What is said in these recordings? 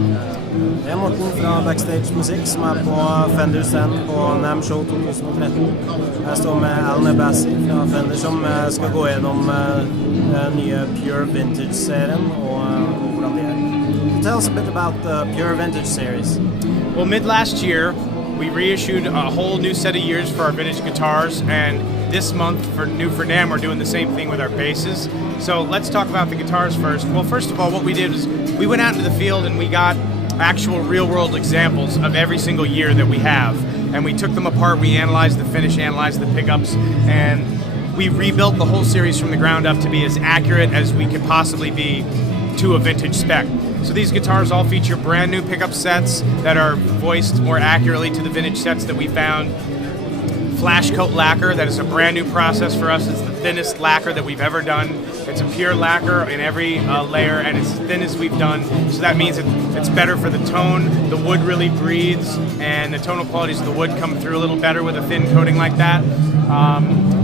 Jeg Morten fra Backstage Musikk, som på Fender-serien på NAMM Show 2013. Jeg står med Alan fra Fender, som skal gå gjennom nye Pure Vintage-serien og hvordan de Tell us a bit about the Pure Vintage series. Well, mid last year, we reissued a whole new set of years for our vintage guitars, and this month for NAMM, we're doing the same thing with our basses. So let's talk about the guitars first. Well, first of all, what we did is we went out into the field and we got actual real-world examples of every single year that we have, and we took them apart. We analyzed the finish, analyzed the pickups, and we rebuilt the whole series from the ground up to be as accurate as we could possibly be to a vintage spec. So these guitars all feature brand new pickup sets that are voiced more accurately to the vintage sets that we found. Flash coat lacquer, that is a brand new process for us. It's the thinnest lacquer that we've ever done. It's a pure lacquer in every layer, and it's as thin as we've done. So that means it's better for the tone. The wood really breathes, and the tonal qualities of the wood come through a little better with a thin coating like that.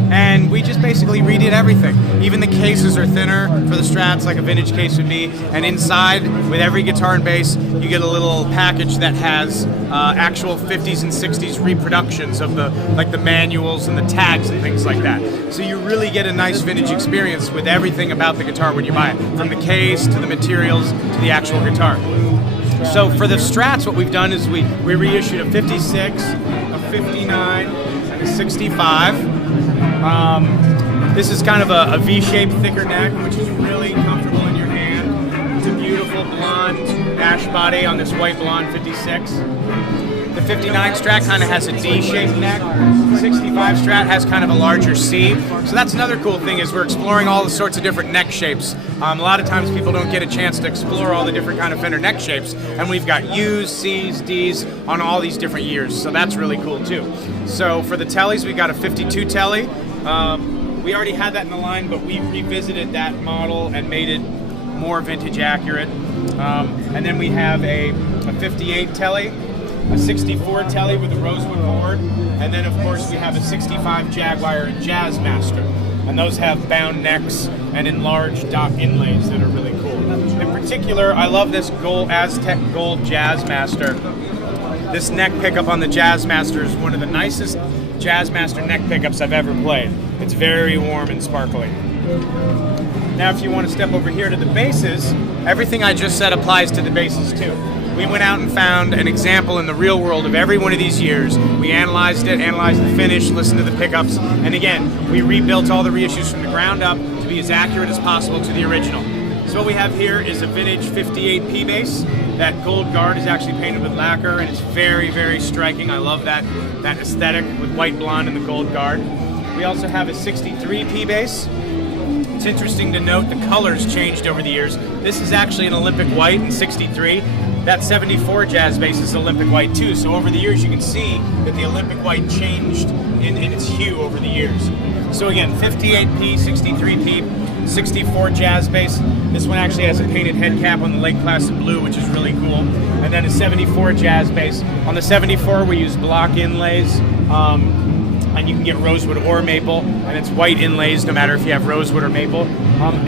And we just basically redid everything. Even the cases are thinner for the Strats, like a vintage case would be. And inside, with every guitar and bass, you get a little package that has actual 50s and 60s reproductions of the manuals and the tags and things like that. So you really get a nice vintage experience with everything about the guitar when you buy it, from the case to the materials to the actual guitar. So for the Strats, what we've done is we reissued a 56, a 59, and a 65. This is kind of a V-shaped, thicker neck, which is really comfortable in your hand. It's a beautiful blonde ash body on this white blonde 56. The 59 Strat kind of has a D-shaped neck. The 65 Strat has kind of a larger C. So that's another cool thing, is we're exploring all the sorts of different neck shapes. A lot of times people don't get a chance to explore all the different kind of Fender neck shapes, and we've got U's, C's, D's on all these different years, so that's really cool too. So for the tellies, we got a 52 telly. We already had that in the line, but we revisited that model and made it more vintage accurate. And then we have a 58 telly, a 64 telly with a rosewood board, and then of course we have a 65 Jaguar and Jazzmaster. And those have bound necks and enlarged dot inlays that are really cool. In particular, I love this Aztec Gold Jazzmaster. This neck pickup on the Jazzmaster is one of the nicest Jazzmaster neck pickups I've ever played. It's very warm and sparkly. Now if you want to step over here to the basses, everything I just said applies to the basses too. We went out and found an example in the real world of every one of these years. We analyzed it, analyzed the finish, listened to the pickups, and again, we rebuilt all the reissues from the ground up to be as accurate as possible to the original. So what we have here is a vintage 58 P bass. That gold guard is actually painted with lacquer, and it's very, very striking. I love that aesthetic with white blonde and the gold guard. We also have a 63 P bass. It's interesting to note the colors changed over the years. This is actually an Olympic white in 63. That 74 jazz bass is Olympic white too, so over the years you can see that the Olympic white changed in its hue over the years. So again, 58P, 63P, 64 jazz bass. This one actually has a painted head cap on the Lake Placid blue, which is really cool. And then a 74 jazz bass. On the 74 we use block inlays, and you can get rosewood or maple, and it's white inlays no matter if you have rosewood or maple.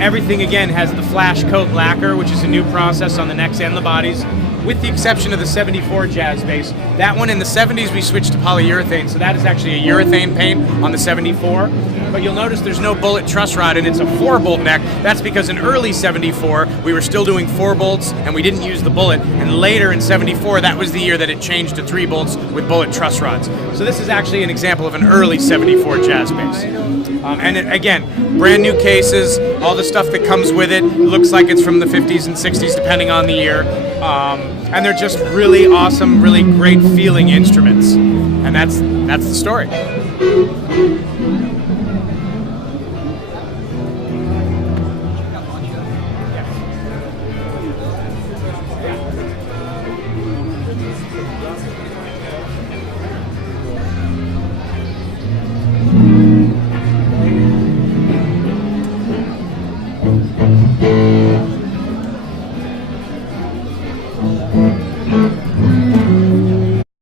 Everything again has the flash coat lacquer, which is a new process on the necks and the bodies, with the exception of the 74 jazz bass. That one in the 70s we switched to polyurethane, so that is actually a urethane paint on the 74. But you'll notice there's no bullet truss rod, and it's a 4-bolt neck. That's because in early 74 we were still doing 4 bolts and we didn't use the bullet, and later in 74 that was the year that it changed to 3 bolts with bullet truss rods. So this is actually an example of an early 74 jazz bass. Again, brand new cases, all the stuff that comes with it looks like it's from the 50s and 60s depending on the year. And they're just really awesome, really great feeling instruments. And that's the story.